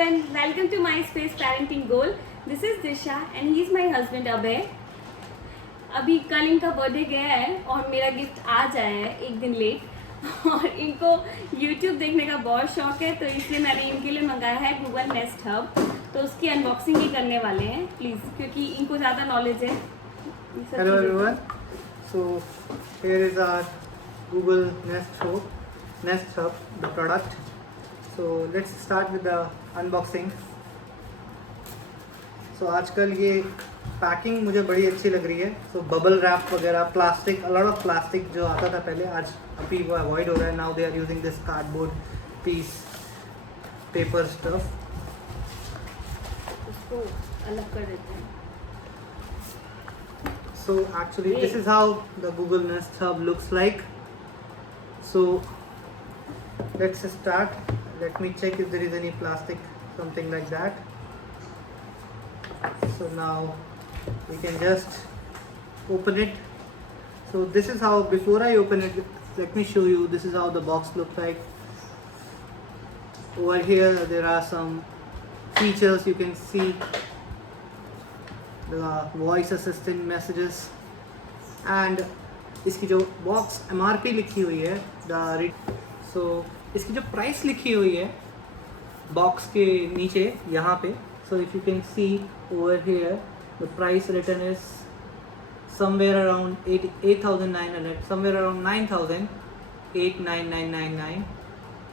everyone, welcome to my space parenting goal. This is Disha and he is my husband Abhay. अभी कल इनका birthday गया है और मेरा गिफ्ट आज आया है एक दिन लेट और इनको YouTube देखने का बहुत शौक है तो इसलिए मैंने इनके लिए मंगाया है Google Nest Hub. तो उसकी अनबॉक्सिंग ही करने वाले हैं प्लीज़ क्योंकि इनको ज़्यादा नॉलेज है. Hello everyone. So here is our Google Nest Hub, the product. So let's start with the unboxing. So आजकल ये पैकिंग मुझे बड़ी अच्छी लग रही है. So बबल रैप वगैरह plastic, a lot of plastic जो आता था पहले, आज अभी वो अवॉइड हो रहा है. Now they are using this cardboard piece paper stuff. उसको अलग कर देते हैं. So actually this is how the Google Nest Hub looks like. So let's start. Let me check if there is any plastic, something like that. So now we can just open it. So this is how, before I open it, let me show you, this is how the box looks like. Over here there are some features. You can see the voice assistant messages and इसकी जो box MRP लिखी हुई है, so इसकी जो price लिखी हुई है बॉक्स के नीचे यहाँ पे, so if you can see over here the price written is somewhere around 8,900, somewhere around 9,000, 89999,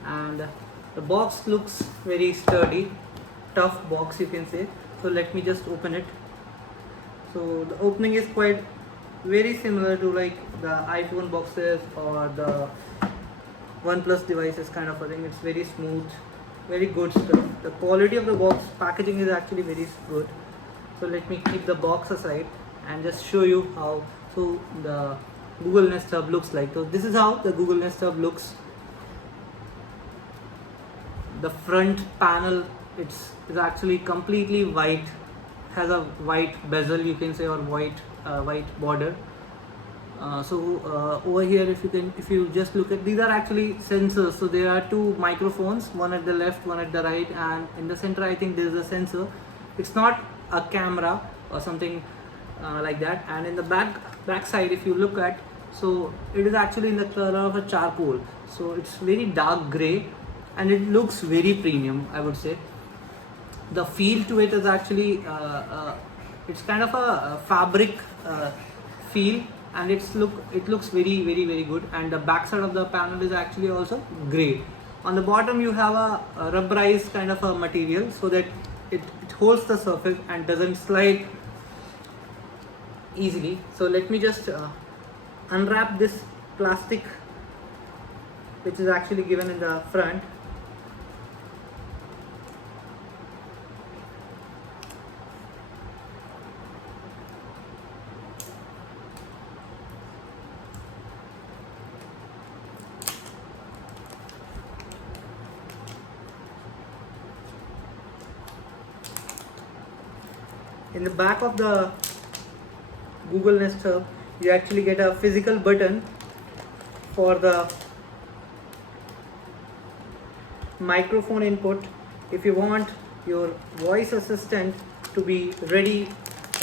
and the box looks very sturdy, tough box you can say. So let me just open it. So the opening is quite very similar to like the iPhone boxes or the OnePlus devices kind of a thing. It's very smooth, very good stuff. The quality of the box packaging is actually very good. So let me keep the box aside and just show you how the Google Nest Hub looks like. So this is how the Google Nest Hub looks. The front panel is actually completely white, has a white bezel you can say, or white border. Over here if you just look at, these are actually sensors. So there are two microphones, one at the left, one at the right, and in the center I think there is a sensor. It's not a camera or something like that. And in the back side if you look at, so it is actually in the color of a charcoal, so it's very dark gray and it looks very premium, I would say. The feel to it is actually it's kind of a fabric feel, and it looks very good. And the back side of the panel is actually also grey. On the bottom you have a rubberized kind of a material so that it holds the surface and doesn't slide easily. So let me just unwrap this plastic which is actually given in the front. In the back of the Google Nest Hub, you actually get a physical button for the microphone input. If you want your voice assistant to be ready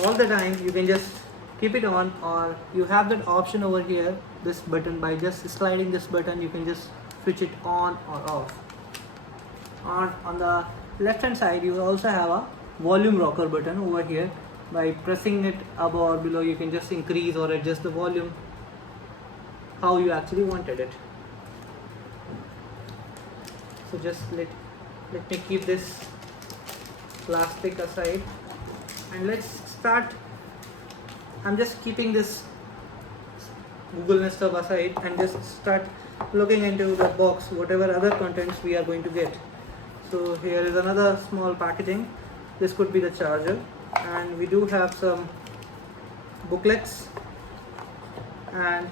all the time, you can just keep it on, or you have that option over here, this button. By just sliding this button you can just switch it on or off. On the left hand side you also have a volume rocker button over here. By pressing it above or below you can just increase or adjust the volume how you actually wanted it. So just let me keep this plastic aside and let's start. I'm just keeping this Google Nest Hub aside and just start looking into the box, whatever other contents we are going to get. So here is another small packaging. This could be the charger, and we do have some booklets and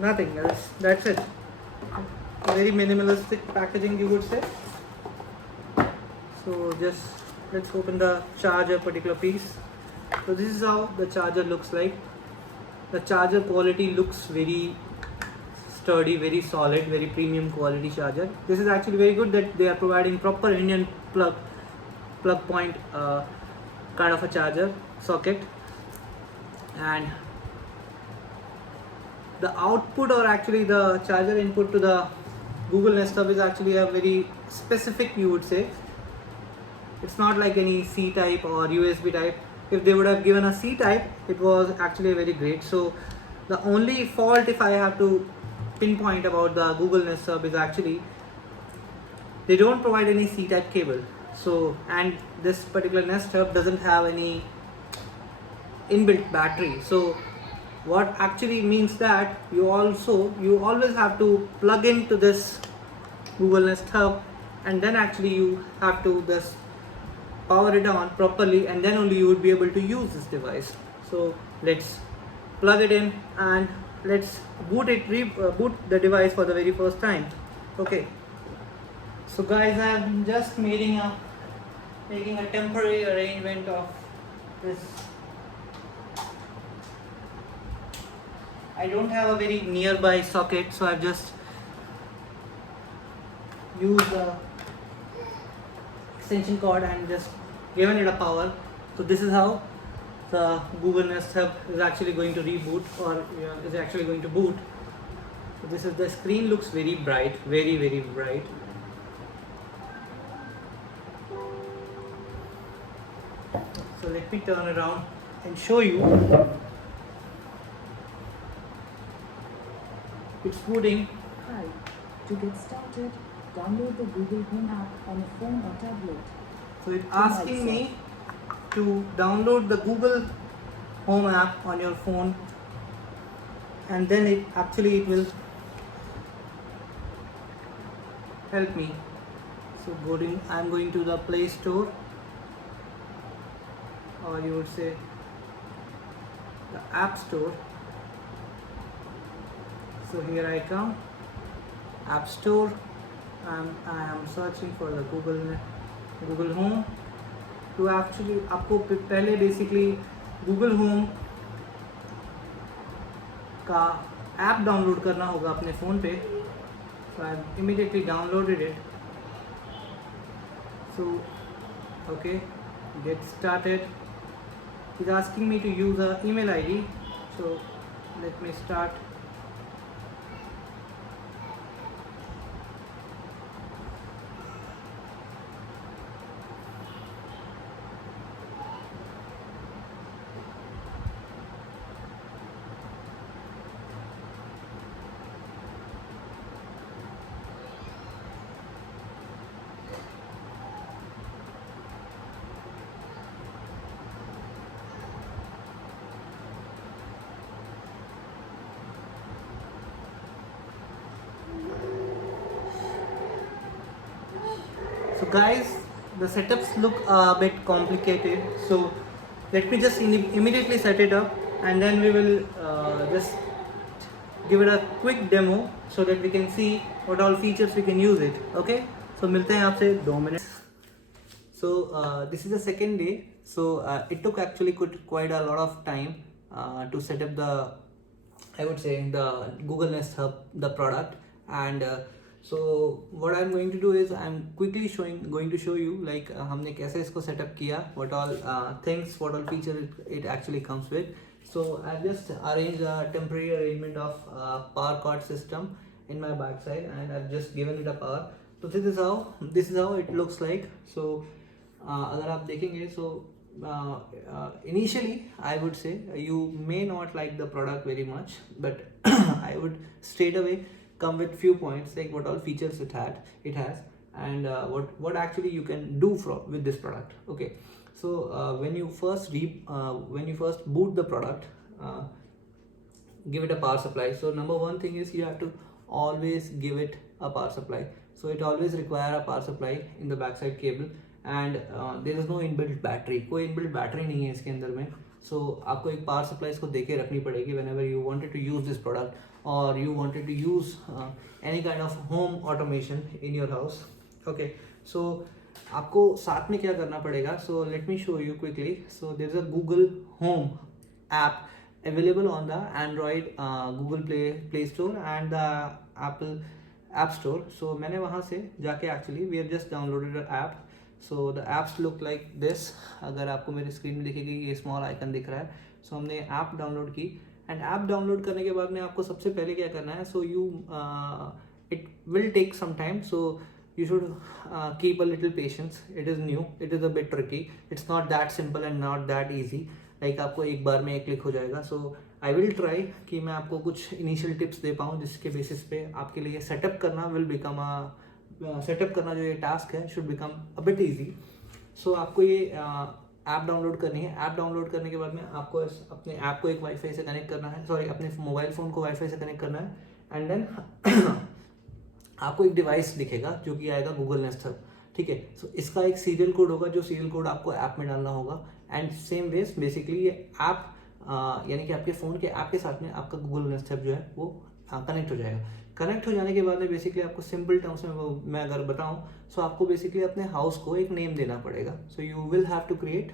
nothing else. That's it. Very minimalistic packaging you would say. So just let's open the charger particular piece. So this is how the charger looks like. The charger quality looks very sturdy, very solid, very premium quality charger. This is actually very good that they are providing proper Indian plug point kind of a charger socket, and the output, or actually the charger input to the Google Nest Hub, is actually a very specific, you would say. It's not like any C type or USB type. If they would have given a C type, it was actually very great. So the only fault, if I have to pinpoint about the Google Nest Hub, is actually they don't provide any C type cable. So, and this particular Nest Hub doesn't have any inbuilt battery. So what actually means that you always have to plug into this Google Nest Hub, and then actually you have to just power it on properly, and then only you would be able to use this device. So let's plug it in and let's boot the device for the very first time. Okay, so guys, I am just making a temporary arrangement of this. I don't have a very nearby socket, so I've just used the extension cord and just given it a power. So this is how the Google Nest Hub is actually going to reboot, or is actually going to boot. So this is, the screen looks very bright, very bright. So let me turn around and show you. It's booting. Hi. To get started, download the Google Home app on a phone or tablet. So it's asking me to download the Google Home app on your phone, and then it will help me. So I'm going to the Play Store, or you would say the App Store. So here I come, App Store. I am searching for the Google Home. तो actually आपको पहले basically Google home का app download करना होगा अपने phone पे. So I immediately downloaded it. So okay, get started. Is asking me to use a email ID. So let me start. So guys, the setups look a bit complicated, so let me just immediately set it up, and then we will just give it a quick demo so that we can see what all features we can use it. Okay, so मिलते हैं आपसे 2 minute. So this is the second day. So it took actually quite a lot of time to set up the, I would say, the Google Nest Hub, the product. And so what I'm going to do is I'm quickly going to show you like हमने कैसे इसको setup किया, what all things, what all features it actually comes with. So I've just arranged a temporary arrangement of power cord system in my backside, and I've just given it a power. So this is how it looks like. So अगर आप देखेंगे, so initially I would say you may not like the product very much, but I would straight away come with few points like what all features it has, and what actually you can do with this product. Okay, so when you first boot the product, give it a power supply. So number one thing is you have to always give it a power supply. So it always require a power supply in the backside cable, and there is no inbuilt battery. कोई inbuilt battery नहीं है इसके अंदर में. So आपको एक power supply इसको देके रखनी पड़ेगी whenever you wanted to use this product, or you wanted to use any kind of home automation in your house. Okay, so आपको साथ में क्या करना पड़ेगा? So let me show you quickly. So there is a Google Home app available on the Android Google Play Store and the Apple App Store. So मैंने वहाँ से जाके actually we have just downloaded the app. So the apps look like this. अगर आपको मेरी screen में दिखेगी ये स्मॉल आइकन दिख रहा है. So हमने ऐप डाउनलोड की एंड ऐप डाउनलोड करने के बाद में आपको सबसे पहले क्या करना है. So you it will take some time. So you should keep a little patience. It is new, it is a bit tricky, it's not that simple and not that easy. Like आपको एक बार में एक click हो जाएगा. So I will try कि मैं आपको कुछ इनिशियल टिप्स दे पाऊँ जिसके बेसिस पे आपके लिए सेटअप करना विल बिकम सेटअप करना जो ये टास्क है should become a bit easy. So आपको ये ऐप डाउनलोड करनी है. ऐप डाउनलोड करने के बाद में आपको अपने ऐप को एक वाईफाई से कनेक्ट करना है, सॉरी अपने मोबाइल फ़ोन को वाईफाई से कनेक्ट करना है एंड देन आपको एक डिवाइस दिखेगा जो कि आएगा गूगल नेस्ट हब. ठीक है. सो इसका एक सीरियल कोड होगा जो सीरियल कोड आपको ऐप में डालना होगा एंड सेम वेज बेसिकली ये ऐप यानी कि आपके फ़ोन के ऐप के साथ में आपका गूगल नेस्ट हब जो है वो कनेक्ट हो जाएगा. कनेक्ट हो जाने के बाद में बेसिकली आपको सिंपल टर्म्स में मैं अगर बताऊं सो आपको बेसिकली अपने हाउस को एक नेम देना पड़ेगा. So you will have to create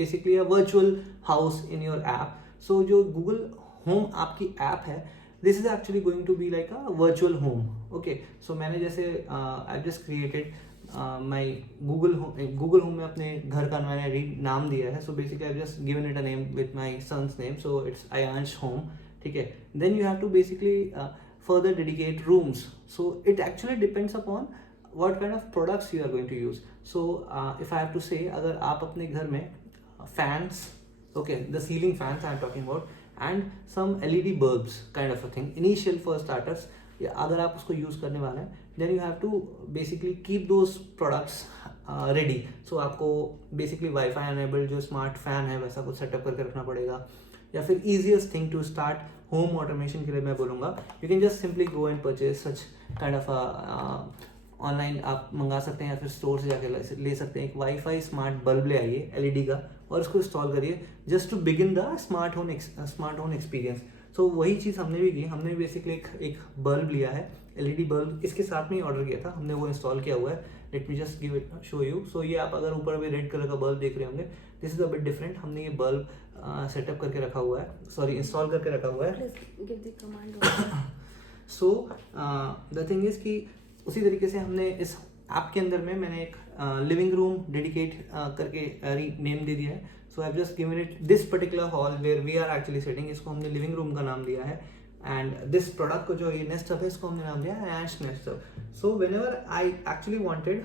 basically a virtual house in your app. So जो गूगल होम आपकी ऐप है this is actually going to be like a virtual home. Okay. So मैंने जैसे I just created my Google home में अपने घर का मैंने नाम दिया है. So basically I just given it a name with my son's name. So it's Aayansh home. ठीक है. Then you have to basically further dedicate rooms. So it actually depends upon what kind of products you are going to use. So if I have to say अगर आप अपने घर में fans, okay, the ceiling fans I'm talking about and some LED bulbs kind of a thing, initial for starters, या अगर आप उसको use करने वाले हैं then you have to basically keep those products ready. So आपको basically Wi-Fi enabled जो smart fan है वैसा कुछ setup करके रखना पड़ेगा. या फिर easiest thing to start home automation के लिए मैं बोलूँगा you can just simply go and purchase such kind of online आप मंगा सकते हैं या फिर स्टोर से जाकर ले सकते हैं. एक वाईफाई स्मार्ट बल्ब ले आइए LED का और उसको इंस्टॉल करिए just to begin the smart home experience. So वही चीज़ हमने भी की. हमने बेसिकली एक बल्ब लिया है LED बल्ब, इसके साथ में ही ऑर्डर किया था हमने, वो इंस्टॉल किया हुआ है. Let me just give it show you. So ये आप अगर ऊपर में रेड कलर का बल्ब देख रहे होंगे this is a bit different. हमने ये बल्ब सेटअप करके रखा हुआ है, सॉरी इंस्टॉल करके रखा हुआ है. सो द थिंग इज कि उसी तरीके से हमने इस ऐप के अंदर में मैंने एक लिविंग रूम डेडिकेट करके नेम दे दिया है. So I have just given it this particular hall where we are actually sitting, इसको हमने लिविंग रूम का नाम दिया है. एंड दिस प्रोडक्ट को जो ये नेस्ट हब है इसको हमने नाम दिया है ash nest hub. So whenever I actually wanted,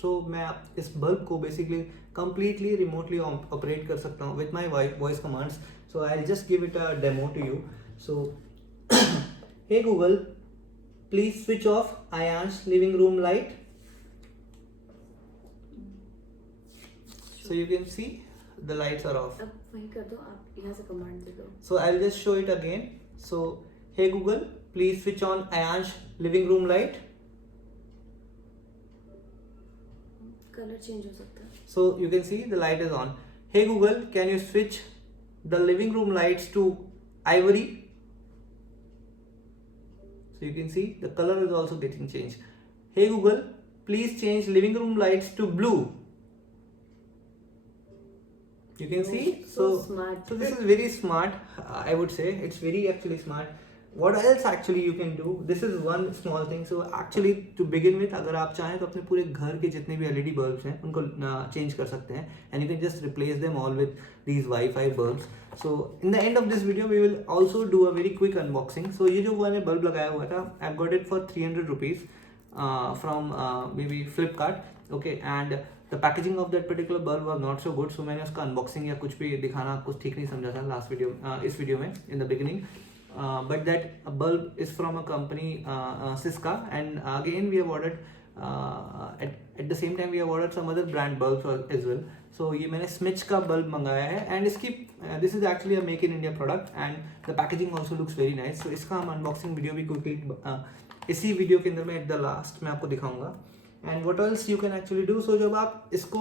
so मैं इस बल्ब को बेसिकली completely remotely operate कर सकता हूँ with my voice commands. So I'll just give it a demo to you. So hey Google, please switch off Ayan's living room light. So you can see the lights are off. अब वही कर दो, आप यहाँ से command दे दो. So I'll just show it again. So hey Google, please switch on Ayan's living room light. Colour change हो सकता है. So you can see the light is on. Hey Google, can you switch the living room lights to ivory? So you can see the color is also getting changed. Hey Google, please change living room lights to blue. You can see. So smart. So this is very smart. I would say it's very actually smart. What else actually you can do? This is one small thing. So actually to begin with, अगर आप चाहें तो अपने पूरे घर के जितने भी LED bulbs हैं उनको चेंज कर सकते हैं and you can just replace them all with these Wi-Fi bulbs. So in the end of this video we will also do a very quick unboxing. So ये जो मैंने बल्ब लगाया हुआ था I've got it for 300 rupees from maybe Flipkart. Okay, and the packaging of that particular bulb was not so good. So मैंने उसका unboxing या कुछ भी दिखाना कुछ ठीक नहीं समझा था लास्ट वीडियो इस वीडियो में in the beginning. But that bulb is from a company Siska, and again we have ordered at the same time we have ordered some other brand bulbs as well. So ये मैंने Smith का bulb मंगाया है and इसकी this is actually a make in India product and the packaging also looks very nice. So इसका हम unboxing video भी quickly इसी वीडियो के अंदर में at the last मैं आपको दिखाऊंगा. And what else you can actually do? So जब आप इसको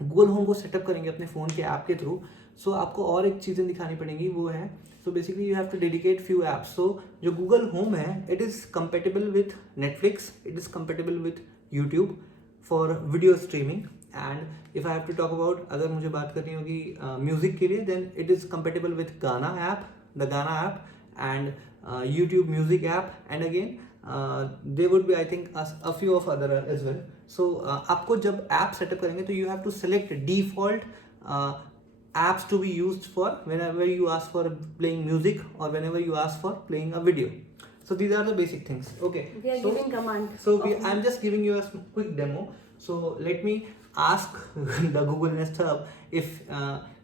गूगल होम को सेटअप करेंगे अपने फ़ोन के ऐप के थ्रू, सो आपको और एक चीज़ें दिखानी पड़ेंगी, वो है so basically you have to dedicate few apps. So जो गूगल होम है it is compatible with Netflix, it is compatible with YouTube for video streaming and if I have to talk about, अगर मुझे बात करनी होगी music के लिए, then it is compatible with Gaana app, the Gaana app, and YouTube Music app, and again there would be I think a few of other as well. So आपको जब app setup करेंगे तो you have to select default apps to be used for whenever you ask for playing music or whenever you ask for playing a video. So these are the basic things. Okay. We are giving command. So I'm just giving you a quick demo. So let me ask the Google Nest Hub if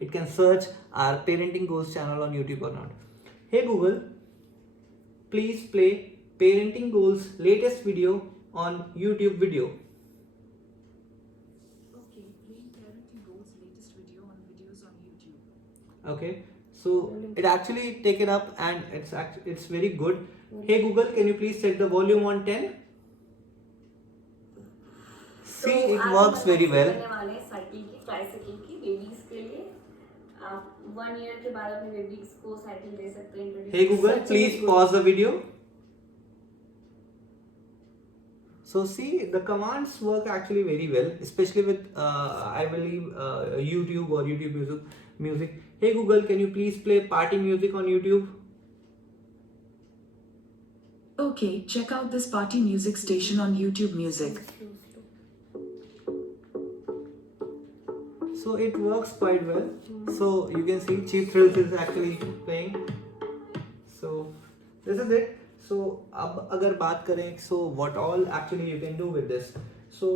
it can search our Parenting Goals channel on YouTube or not. Hey Google, please play Parenting Goals latest video on YouTube video. Okay, playing Parenting Goals latest video on videos on YouTube. Okay, so it actually take it up and it's very good. Hey Google, can you please set the volume on 10? See, it works very well. वाले cycle की, tricycle की babies के लिए आप 1 year के बाद अपने babies को साइकिल दे सकते हैं। Hey Google, please pause the video. So see, the commands work actually very well, especially with I believe YouTube or YouTube music. Hey Google, can you please play party music on YouTube? Okay, check out this party music station on YouTube Music. So it works quite well. So you can see Cheap Thrills is actually playing. So this is it. So अब अगर बात करें, so what all actually you can do with this. So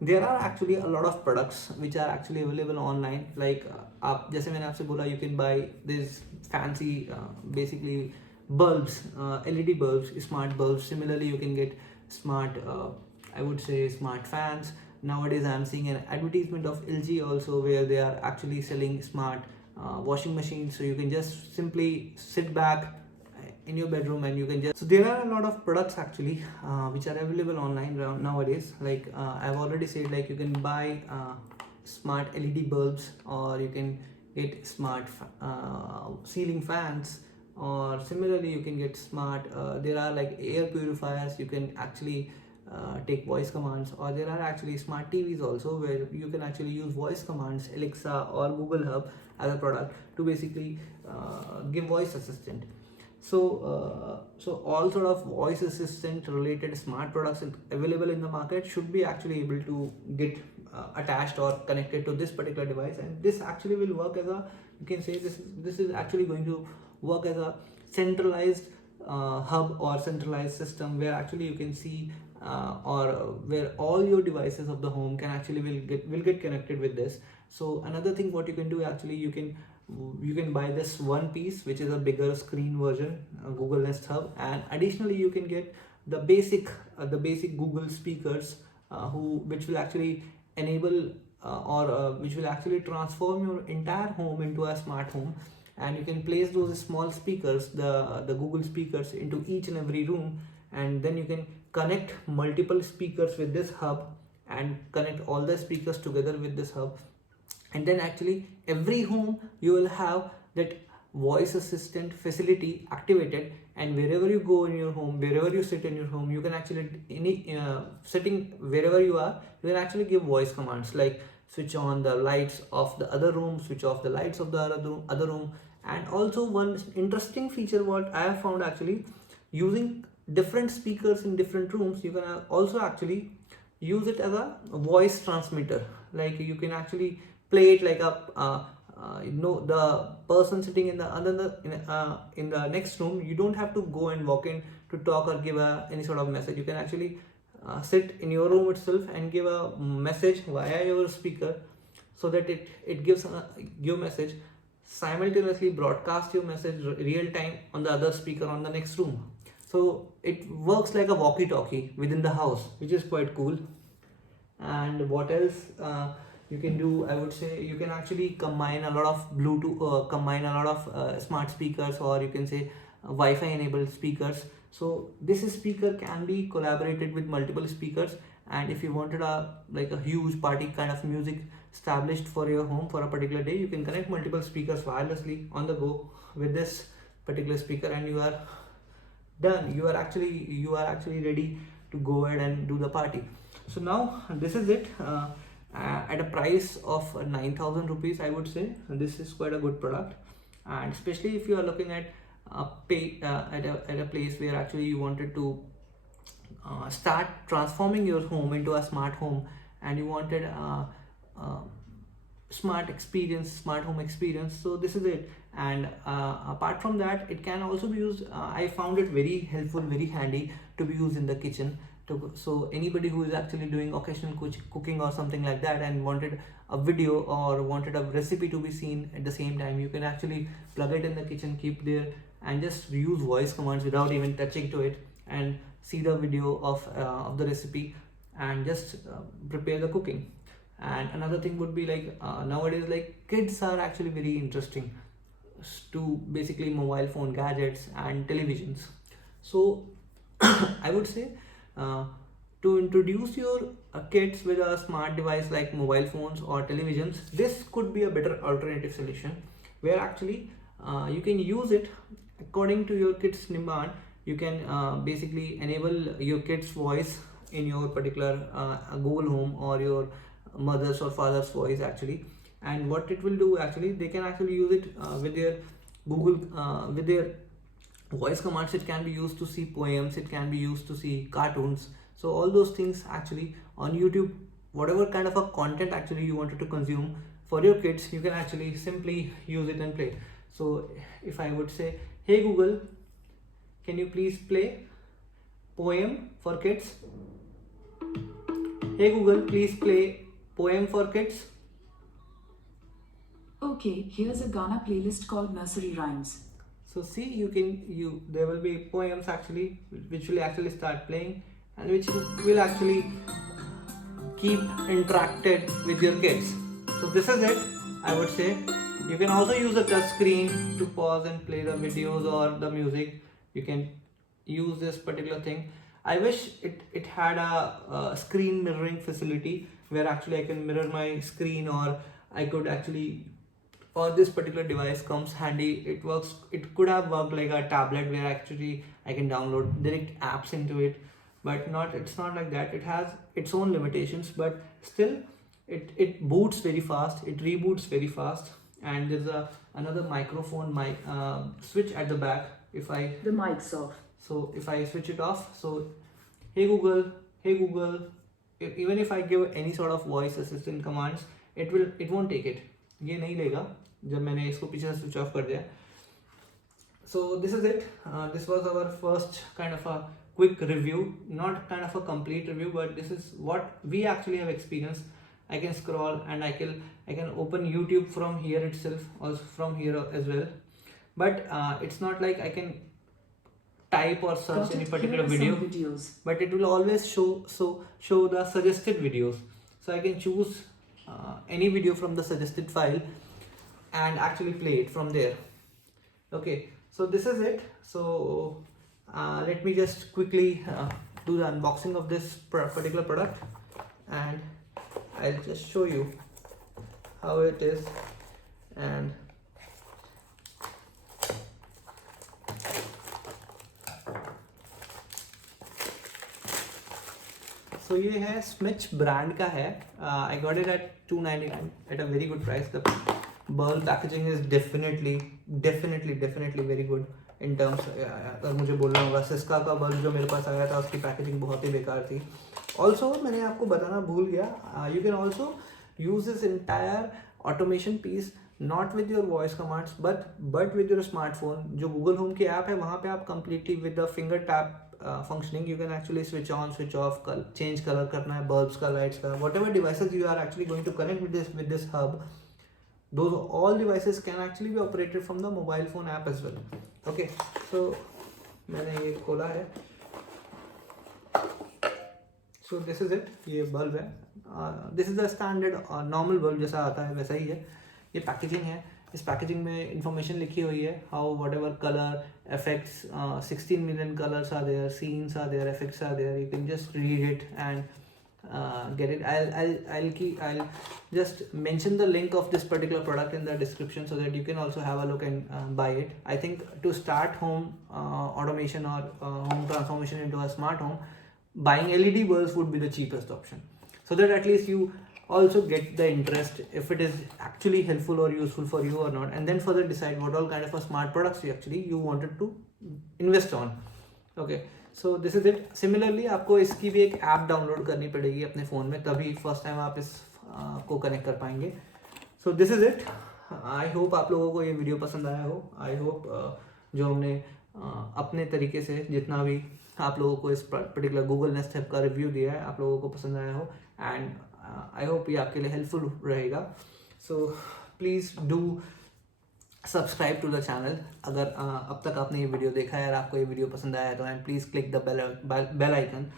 there are actually a lot of products which are actually available online. Like आप जैसे मैंने आपसे बोला, you can buy this fancy basically bulbs, LED bulbs, smart bulbs. Similarly, you can get smart, I would say smart fans. Nowadays I am seeing an advertisement of LG also, where they are actually selling smart washing machines. So you can just simply sit back in your bedroom and you can just, so there are a lot of products actually which are available online nowadays. Like I've already said, like you can buy smart LED bulbs, or you can get smart ceiling fans, or similarly you can get smart there are like air purifiers. You can actually take voice commands, or there are actually smart TVs also, where you can actually use voice commands, Alexa or Google Hub as a product to basically give voice assistant. So all sort of voice assistant related smart products available in the market should be actually able to get attached or connected to this particular device, and this actually will work as a, you can say this is actually going to work as a centralized hub or centralized system, where actually you can see or where all your devices of the home can actually will get connected with this. So another thing what you can do, actually you can buy this one piece, which is a bigger screen version, Google Nest Hub, and additionally you can get the basic Google speakers which will actually enable which will actually transform your entire home into a smart home. And you can place those small speakers, the Google speakers, into each and every room, and then you can connect multiple speakers with this hub and connect all the speakers together with this hub, and then actually every home you will have that voice assistant facility activated, and wherever you go in your home, wherever you sit in your home, you can actually sitting wherever you are, you can actually give voice commands like switch on the lights of the other room, switch off the lights of the other room. And also one interesting feature what I have found, actually using different speakers in different rooms, you can also actually use it as a voice transmitter. Like you can actually play it like a the person sitting in the in the next room, you don't have to go and walk in to talk or give any sort of message. You can actually sit in your room itself and give a message via your speaker, so that it gives your message, simultaneously broadcast your message real time on the other speaker on the next room. So it works like a walkie-talkie within the house, which is quite cool. And what else you can do, I would say you can actually combine a lot of Bluetooth, combine a lot of smart speakers, or you can say Wi-Fi enabled speakers. So this speaker can be collaborated with multiple speakers, and if you wanted a huge party kind of music established for your home for a particular day, you can connect multiple speakers wirelessly on the go with this particular speaker, and you are done. You are actually ready to go ahead and do the party. So now this is it. at a price of 9,000 rupees, I would say. And this is quite a good product, and especially if you are looking at at a place where actually you wanted to start transforming your home into a smart home, and you wanted uh, smart home experience. So this is it. And apart from that, it can also be used, I found it very helpful, very handy to be used in the kitchen. So anybody who is actually doing occasional cooking or something like that and wanted a video or wanted a recipe to be seen at the same time, you can actually plug it in the kitchen, keep there, and just use voice commands without even touching to it, and see the video of the recipe, and just prepare the cooking. And another thing would be like, nowadays, like, kids are actually very interesting to basically mobile phone gadgets and televisions. So I would say, to introduce your kids with a smart device like mobile phones or televisions, this could be a better alternative solution, where actually you can use it according to your kids demand. You can basically enable your kids voice in your particular Google Home, or your mother's or father's voice actually. And what it will do, actually they can actually use it with their Google, with their voice commands. It can be used to see poems, it can be used to see cartoons. So all those things actually on YouTube, whatever kind of a content actually you wanted to consume for your kids, you can actually simply use it and play. So if I would say, hey Google, can you please play poem for kids? Hey Google, please play poem for kids. Okay, here's a Ghana playlist called Nursery Rhymes. So see, there will be poems actually which will actually start playing, and which will actually keep interacted with your kids. So this is it, I would say. You can also use a touch screen to pause and play the videos or the music. You can use this particular thing. I wish it had a screen mirroring facility, where actually I can mirror my screen, or I could actually, or this particular device comes handy. It could have worked like a tablet, where actually I can download direct apps into it, but it's not like that. It has its own limitations, but still it boots very fast, it reboots very fast. And there's another microphone switch at the back. The mic's off. So if I switch it off, so hey Google, even if I give any sort of voice assistant commands, it won't take it. ये नहीं लेगा जब मैंने इसको पीछे से switch off कर दिया. So this is it. This was our first kind of a quick review, not kind of a complete review, but this is what we actually have experienced. I can scroll, and I can open YouTube from here itself, also from here as well. But it's not like I can type or search any particular video, but it will always show the suggested videos. So I can choose any video from the suggested file and actually play it from there. Okay, so this is it. So let me just quickly do the unboxing of this particular product, and I'll just show you how it is. And so ये है स्मिच brand का है. I got it at $299 at a very good price. The bulb packaging is definitely very good in terms. अगर मुझे बोलना होगा, Syska का bulb जो मेरे पास आया था उसकी पैकेजिंग बहुत ही बेकार थी. Also मैंने आपको बताना भूल गया, you can also use this entire automation piece not with your voice commands but with your smartphone. जो Google Home की ऐप है वहाँ पे आप completely with the finger tap functioning you can actually switch on, switch off, change color करना है, bulbs का, lights का, whatever devices you are actually going to connect with this hub, those all devices can actually be operated from the mobile phone app as well. Okay, so मैंने ये खोला है. So this is it. ये bulb है. This is the standard normal bulb जैसा आता है वैसा ही है. ये पैकेजिंग है. इस पैकेजिंग में इंफॉर्मेशन लिखी हुई है. How whatever color effects, 16 million colors are there, scenes are there, effects are there. You can just read it and get it. I'll just mention the link of this particular product in the description so that you can also have a look and buy it. I think to start home automation or home transformation into a smart home, buying LED bulbs would be the cheapest option, so that at least you also get the interest if it is actually helpful or useful for you or not, and then further decide what all kind of a smart products you wanted to invest on. Okay, so this is it. Similarly आपको इसकी भी एक app download करनी पड़ेगी अपने phone में, तभी first time आप इस को कनेक्ट कर पाएंगे. So this is it. I hope आप लोगों को ये वीडियो पसंद आया हो. आई होप जो हमने अपने तरीके से जितना भी आप लोगों को इस पर्टिकुलर गूगल नेस्ट ऐप का रिव्यू दिया है आप लोगों को पसंद आया हो, एंड आई होप ये आपके लिए हेल्पफुल रहेगा. So please do subscribe to the channel. अगर अब तक आपने ये वीडियो देखा है और आपको ये वीडियो पसंद आया है तो and please click the bell icon,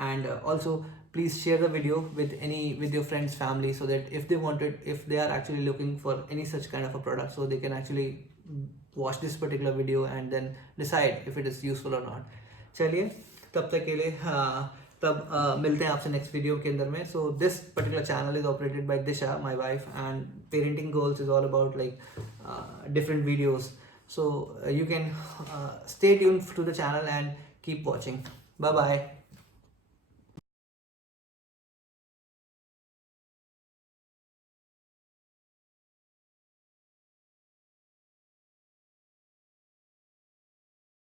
and also please share the video with your friends, family, so that if they are actually looking for any such kind of a product, so they can actually watch this particular video and then decide if it is useful or not. चलिए तब तक के लिए मिलते हैं आपसे next video के अंदर में. So this particular channel is operated by Disha, my wife, and parenting goals is all about like different videos. So you can stay tuned to the channel and keep watching. Bye bye.